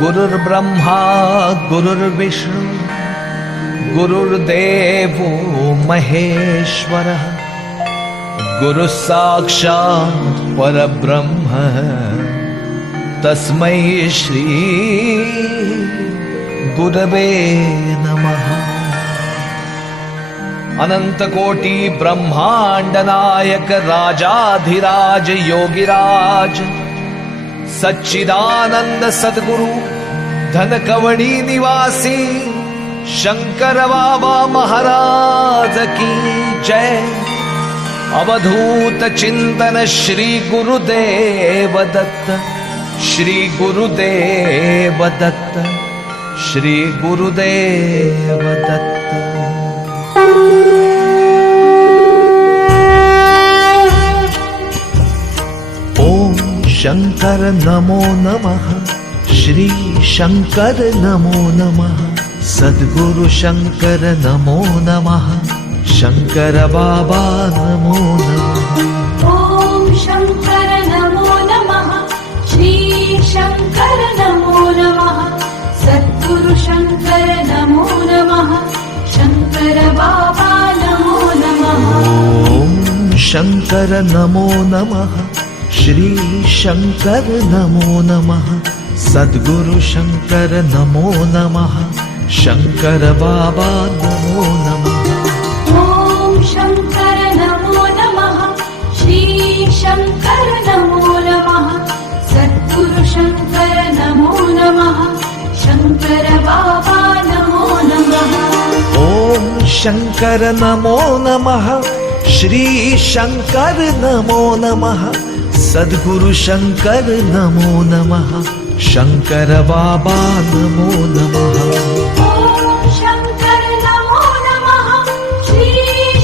गुरुर्ब्रह्मा गुरुर्विष्णु गुरुर्देवो महेश्वरः गुरुः साक्षात् परब्रह्म तस्मै श्री गुरवे नमः। अनंत कोटि ब्रह्मांड नायक राजाधिराज योगिराज सच्चिदानंद सद्गुरु धन कवडी निवासी शंकर बाबा महाराज की जय। अवधूत चिंतन श्री गुरुदेव दत्त, श्री गुरुदेव दत्त, श्री गुरुदेव दत्त। ओम शंकर नमो नमः, श्री शंकर नमो नमः, सद्गुरु शंकर नमो नमः, शंकर बाबा नमो नमः। ओम शंकर नमो नमः, श्री शंकर नमो नमः, सद्गुरु शंकर नमो नमः, शंकर बाबा नमो नमः। ओम शंकर नमो नमः, श्री शंकर नमो नमः, सद्गुरु शंकर नमो नमः, शंकर बाबा नमो नमः। ओम शंकर नमो नमः, श्री शंकर नमो नमः, सद्गुरु शंकर नमो नमः, शंकर बाबा नमो नमः। ओम शंकर नमो नमः, श्री शंकर नमो नमः, सद्गुरु शंकर नमो नमः, शंकर बाबा नमो नमः। ओम शंकर नमो नमः, श्री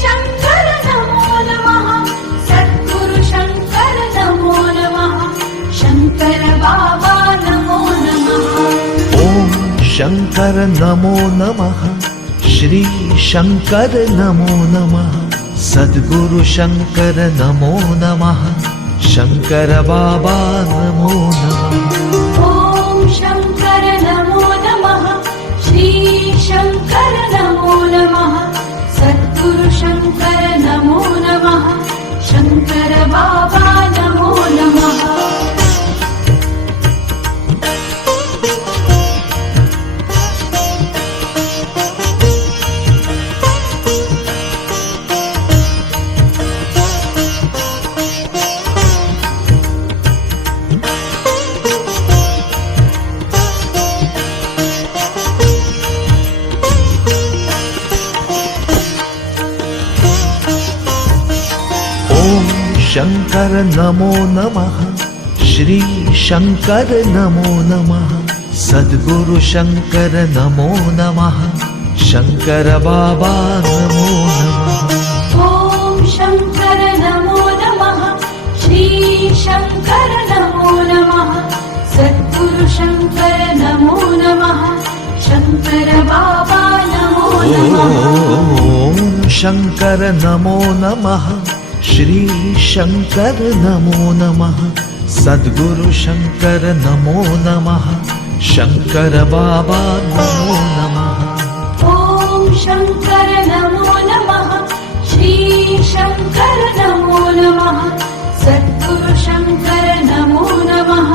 शंकर नमो नमः, सद्गुरु शंकर नमो नमः, शंकर बाबा नमो नमः। ओम शंकर नमो नमः, श्री शंकर नमो नमः, सद्गुरु शंकर नमो नमः, शंकर बाबा नमो नमः। ओम शंकर नमो नमः, श्री शंकर नमो नमः, सद्गुरु शंकर नमो नमः, शंकर बाबा नमो नमः। शंकर नमो नमः, श्री शंकर नमो नमः, सद्गुरु शंकर नमो नमः, शंकर बाबा नमो नमः। ओम शंकर नमो नमः, श्री शंकर नमो नमः, सद्गुरु शंकर नमो नमः, शंकर बाबा नमो नमः। ओम शंकर नमो नमः, श्री शंकर नमो नमः, सद्गुरु शंकर नमो नमः, शंकर बाबा नमो नमः। ओम शंकर नमो नमः, श्री शंकर नमो नमः, सद्गुरु शंकर नमो नमः,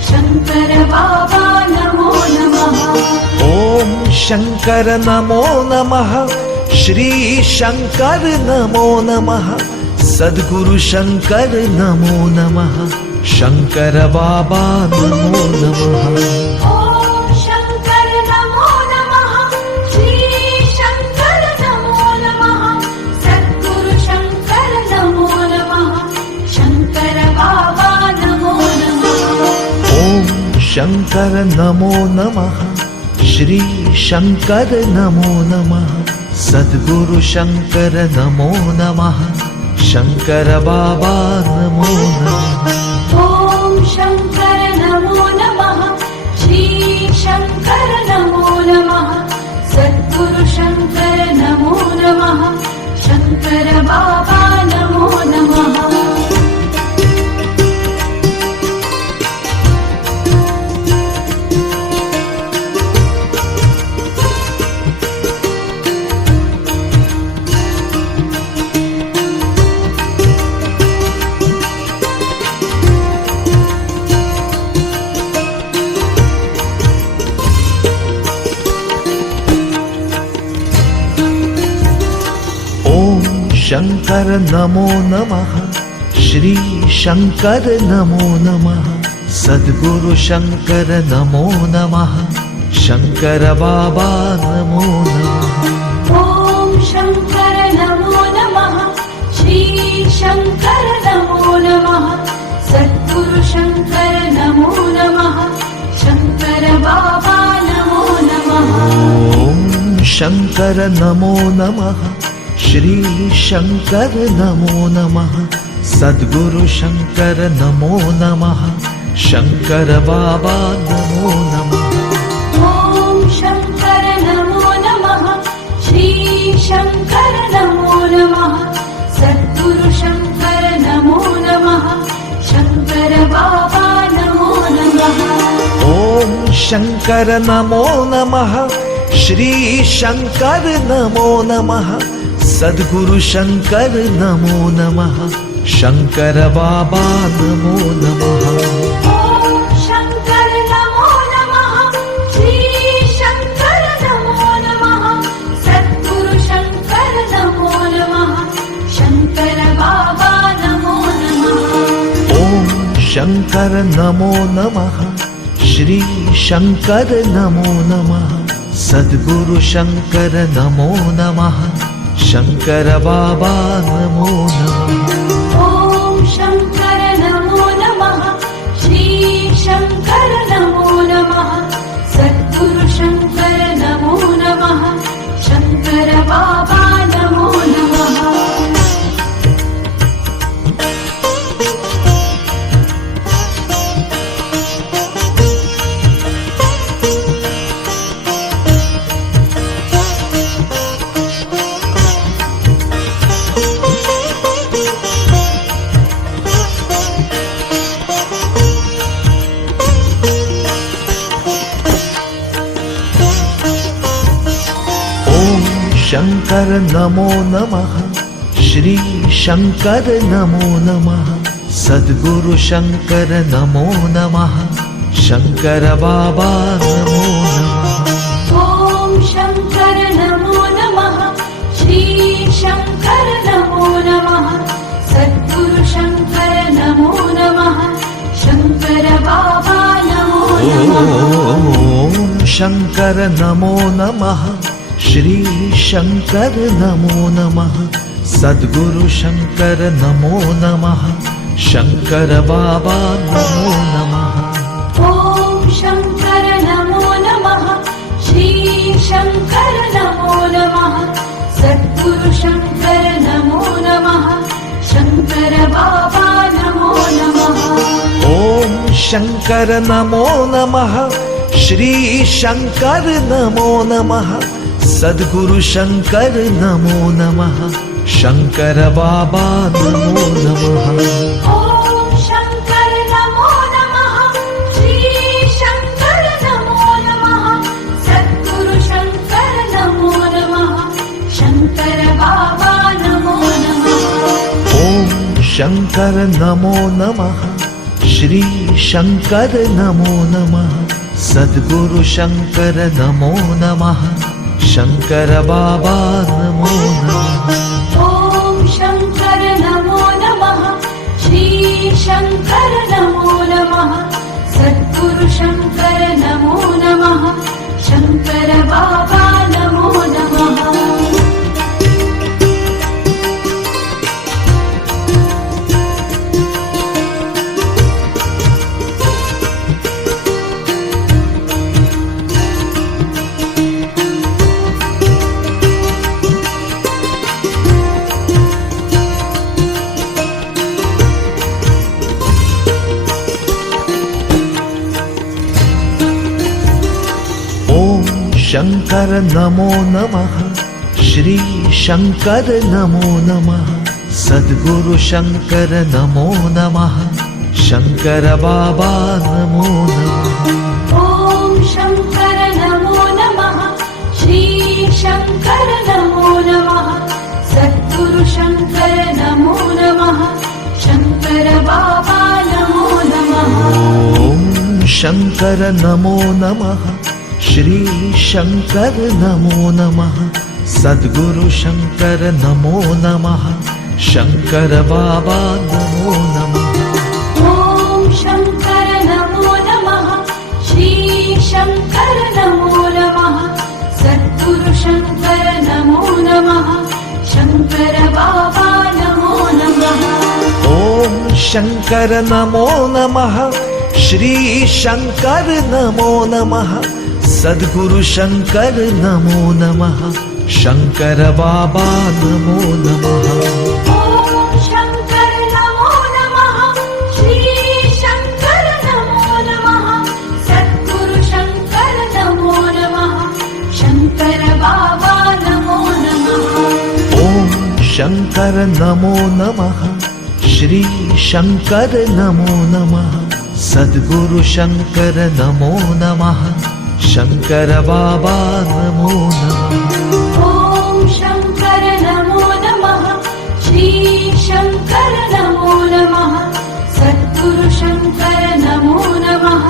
शंकर बाबा नमो नमः। ओम शंकर नमो नमः, श्री शंकर नमो नमः, सद्गुरु शंकर नमो नमः, शंकर बाबा नमो नमः। ओम शंकर नमो नमः, श्री शंकर नमो नमः, सद्गुरु शंकर नमो नमः, शंकर बाबा नमो नमः। ओम शंकर नमो नमः, श्री शंकर नमो नमः, सद्गुरु शंकर नमो नमः, शंकर बाबा नमो नमः। ओम शंकर नमो नमः, श्री शंकर नमो नमः, सद्गुरु शंकर नमो नमः, शंकर बाबा नमो नमः। शंकर नमो नमः श्री शंकर नमो नमः सद्गुरु शंकर नमो नमः शंकर बाबा नमो नमः ॐ शंकर नमो नमः श्री शंकर नमो नमः सद्गुरु शंकर नमो नमः शंकर बाबा नमो नमः ॐ शंकर नमो नमः श्री शंकर नमो नमः सद्गुरु शंकर नमो नमः शंकर बाबा नमो नमः ॐ शंकर नमो नमः श्री शंकर नमो नमः सद्गुरु शंकर नमो नमः शंकर बाबा नमो नमः ॐ शंकर नमो नमः श्री शंकर नमो नमः सद्गुरु शंकर नमो नमः शंकर बाबा नमो नमः ॐ शंकर नमो नमः श्री शंकर नमो नमः सद्गुरु शंकर नमो नमः शंकर बाबा नमो नमः ॐ शंकर नमो नमः श्री शंकर नमो नमः सद्गुरु शंकर नमो नमः शंकर बाबा नमो नमः ॐ शंकर नमो नमः श्री शंकर नमो नमः सद्गुरु शंकर नमो नमः शंकर बाबा नमो नमः शंकर नमो नमः श्री शंकर नमो नमः सद्गुरु शंकर नमो नमः शंकर बाबा नमो नमः ॐ शंकर नमो नमः श्री शंकर नमो नमः सद्गुरु शंकर नमो नमः शंकर बाबा नमो नमः ॐ शंकर नमो नमः श्री शंकर नमो नमः सद्गुरु शंकर नमो नमः शंकर बाबा नमो नमः ॐ शंकर नमो नमः श्री शंकर नमो नमः सद्गुरु शंकर नमो नमः शंकर बाबा नमो नमः ॐ शंकर नमो नमः श्री शंकर नमो नमः सद्गुरु शंकर नमो नमः शंकर बाबा नमो नमः ॐ शंकर नमो नमः श्री शंकर नमो नमः सद्गुरु शंकर नमो नमः शंकर बाबा नमो नमः ॐ शंकर नमो नमः श्री शंकर नमो नमः सद्गुरु शंकर नमो नमः शंकर बाबा नमो नमः ॐ शंकर नमो नमः श्री शंकर नमो नमः सद्गुरु शंकर नमो नमः शंकर बाबा नमो नमः शंकर नमो नमः श्री शंकर नमो नमः सद्गुरु शंकर नमो नमः शंकर बाबा नमो नमः ॐ शंकर नमो नमः श्री शंकर नमो नमः सद्गुरु शंकर नमो नमः शंकर बाबा नमो नमः ॐ शंकर नमो नमः श्री शंकर नमो नमः सद्गुरु शंकर नमो नमः शंकर बाबा नमो नमः ॐ शङ्कर नमो नमः श्री शङ्कर नमो नमः सद्गुरु शङ्कर नमो नमः शङ्कर बाबा नमो नमः ॐ शंकर नमो नमः श्री शंकर नमो नमः सद्गुरु शंकर नमो नमः शंकर बाबा नमो नमः ॐ शङ्कर नमो नमः श्री शङ्कर नमो नमः सद्गुरु शङ्कर नमो नमः शङ्कर बाबा नमो नमः ॐ शंकर नमो नमः श्री शंकर नमो नमः सद्गुरु शंकर नमो नमः शंकर बाबा नमो नमः ॐ शङ्कर नमो नमः श्री शङ्कर नमो नमः सद्गुरु शङ्कर नमो नमः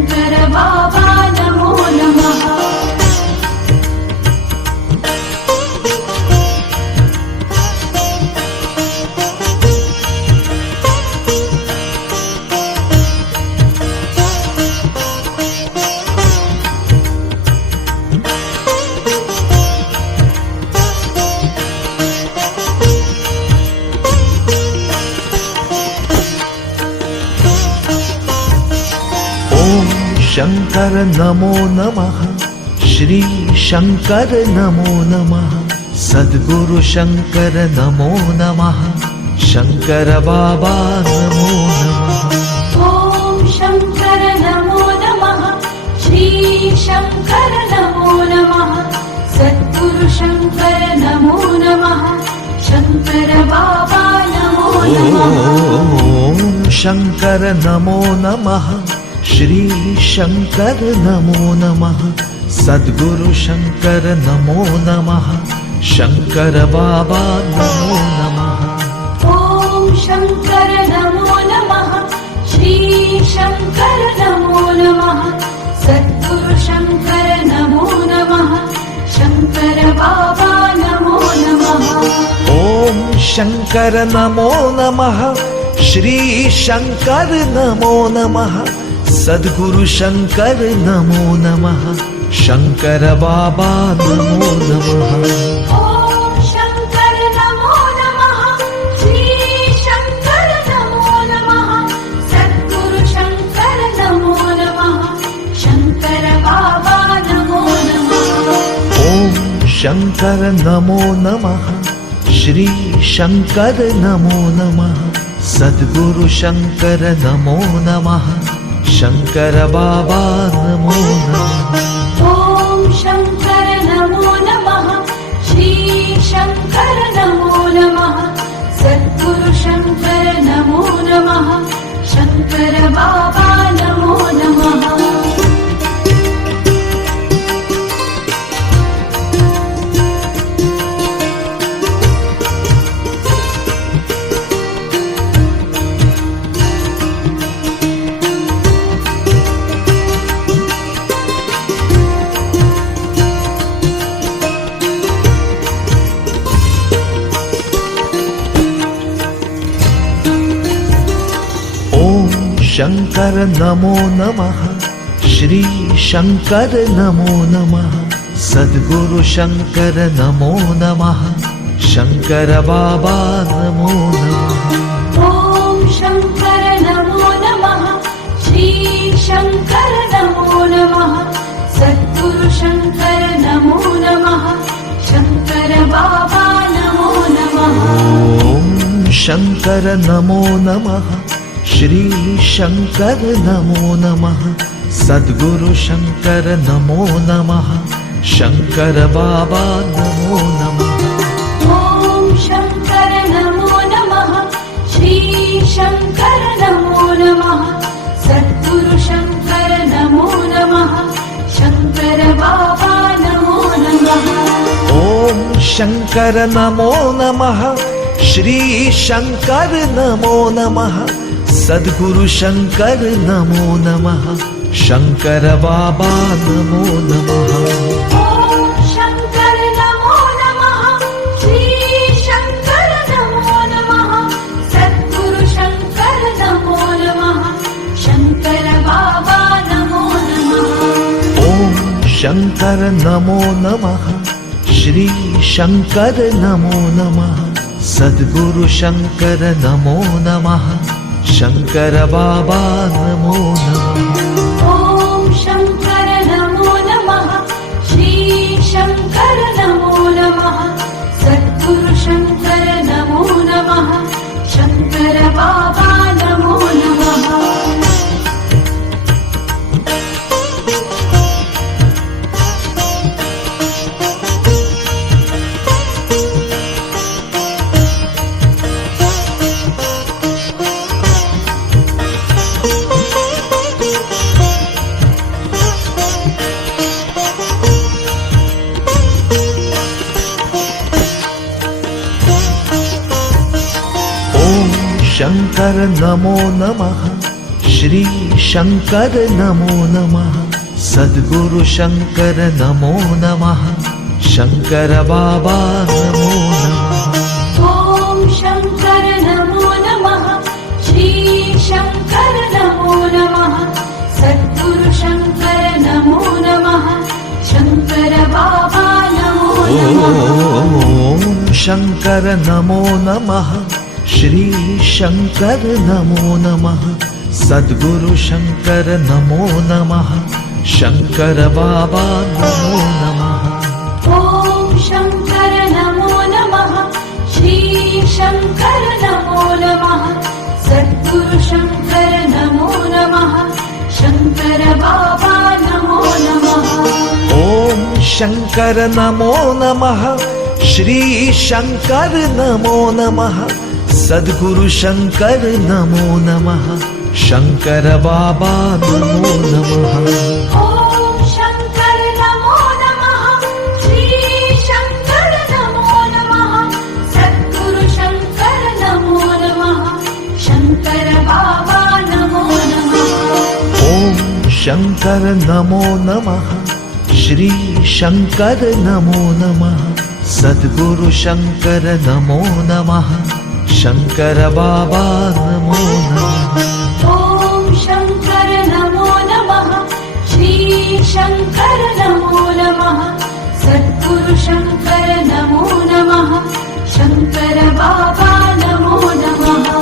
शङ्कर बाबा नमो नमः शंकर नमो नमः श्री शंकर नमो नमः सद्गुरु शंकर नमो नमः शंकर बाबा नमो नमः ॐ शङ्कर नमो नमः श्री शङ्कर नमो नमः सद्गुरु शङ्कर नमो नमः शङ्कर बाबा नमो नमः ॐ शंकर नमो नमः श्री शंकर नमो नमः सद्गुरु शंकर नमो नमः शंकर बाबा नमो नमः ॐ शङ्कर नमो नमः श्री शङ्कर नमो नमः सद्गुरु शङ्कर नमो नमः शङ्कर बाबा नमो नमः ॐ शंकर नमो नमः श्री शंकर नमो नमः सद्गुरु शंकर नमो नमः शंकर बाबा नमो नमः ॐ शङ्कर नमो नमः श्री शङ्कर नमो नमः सद्गुरु शङ्कर नमो नमः शङ्कर बाबा नमो नमः ॐ शंकर नमो नमः श्री शंकर नमो नमः सद्गुरु शंकर नमो नमः शंकर बाबा नमो नमः ॐ शङ्कर नमो नमः श्री शङ्कर नमो नमः सद्गुरु शङ्कर नमो नमः शङ्कर बाबा नमो नमः शंकर नमो नमः श्री शंकर नमो नमः सद्गुरु शंकर नमो नमः शंकर बाबा नमो नमः ॐ शङ्कर नमो नमः श्री शङ्कर नमो नमः सद्गुरु शङ्कर नमो नमः शङ्कर बाबा नमो नमः ॐ शंकर नमो नमः श्री शंकर नमो नमः सद्गुरु शंकर नमो नमः शंकर बाबा नमो नमः ॐ शङ्कर नमो नमः श्री शङ्कर नमो नमः सद्गुरु शङ्कर नमो नमः शङ्कर बाबा नमो नमः ॐ शंकर नमो नमः श्री शंकर नमो नमः सद्गुरु शंकर नमो नमः शंकर बाबा नमो नमः ॐ शङ्कर नमो शंकर नमो नमः श्री शंकर नमो नमः सद्गुरु शंकर नमो नमः शंकर बाबा नमो नमः ॐ शंकर नमो नमः श्री शंकर नमो नमः सद्गुरु शंकर नमो नमः शंकर बाबा नमो नमः शंकर नमो नमः श्री शंकर नमो नमः सद्गुरु शंकर नमो नमः शंकर बाबा नमो नमः ॐ शंकर नमो नमः श्री शंकर नमो नमः सद्गुरु शंकर नमो नमः शंकर बाबा नमो नमः ॐ शंकर नमो नमः श्री शंकर नमो नमः सद्गुरु शंकर नमो नमः शंकर बाबा नमो नमः ॐ शंकर नमो नमः श्री शंकर नमो नमः सद्गुरु शंकर नमो नमः शंकर बाबा नमो नमः ॐ शंकर नमो नमः श्री शंकर नमो नमः सद्गुरु शंकर नमो नमः शंकर बाबा नमो नमः ॐ शंकर नमो नमः श्री शंकर नमो नमः सद्गुरु शंकर नमो नमः शंकर बाबा नमो नमः ॐ शंकर नमो नमः श्री शंकर नमो नमः सद्गुरु शंकर नमो नमः शंकर बाबा नमो नमः ॐ शंकर नमो नमः श्री शंकर नमो नमः सद्गुरु शंकर नमो नमः शंकर बाबा नमो नमः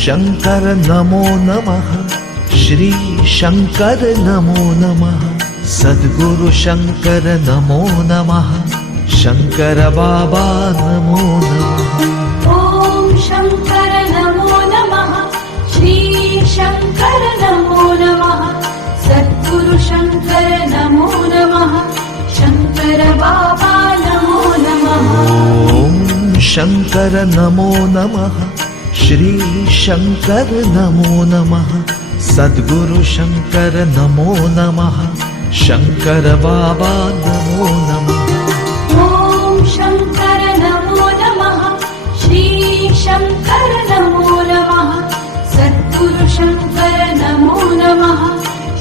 शंकर नमो नमः श्री शंकर नमो नमः सद्गुरु शंकर नमो नमः शंकर बाबा नमो नमः ॐ शंकर नमो नमः श्री शंकर नमो नमः सद्गुरु शंकर नमो नमः शंकर बाबा नमो नमः ॐ शंकर नमो नमः श्री शंकर नमो नमः सद्गुरु शंकर नमो नमः शंकर बाबा नमो नमः ॐ शंकर नमो नमः श्री शंकर नमो नमः सद्गुरु शंकर नमो नमः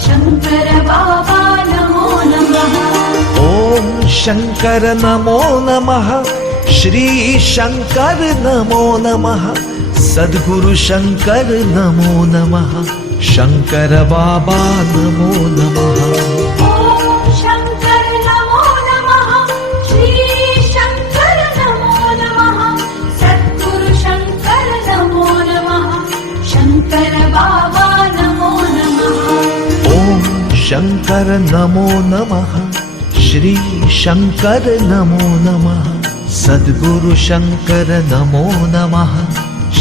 शंकर बाबा नमो नमः ॐ शंकर नमो नमः श्री शंकर नमो नमः सद्गुरु शंकर नमो नमः शंकर बाबा नमो नमः ॐ शंकर नमो नमः श्री शंकर नमो नमः सद्गुरु शंकर नमो नमः शंकर बाबा नमो नमः ॐ शंकर नमो नमः श्री शंकर नमो नमः सद्गुरु शंकर नमो नमः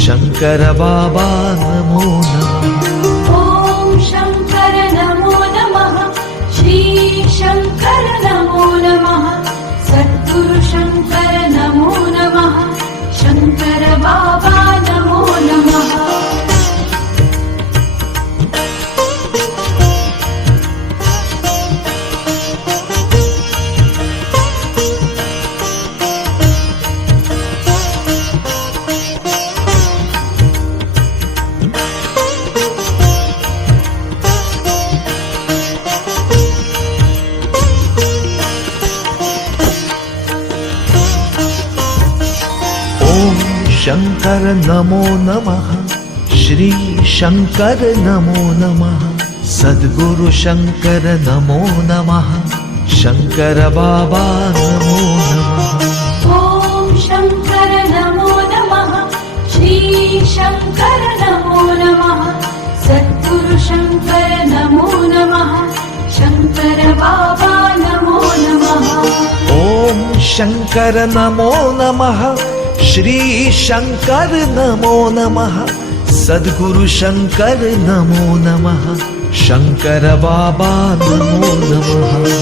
शंकर बाबा नमो नमः ॐ शंकर नमो नमः श्री शंकर नमो नमः सद्गुरु शंकर नमो नमः शंकर बाबा नमो नमः शंकर नमो नमः श्री शंकर नमो नमः सद्गुरु शंकर नमो नमः शंकर बाबा नमो नमः ॐ शंकर नमो नमः श्री शंकर नमो नमः सद्गुरु शंकर नमो नमः शंकर बाबा नमो नमः ॐ शंकर नमो नमः श्री शंकर नमो नमः सद्गुरु शंकर नमो नमः शंकर बाबा नमो नमः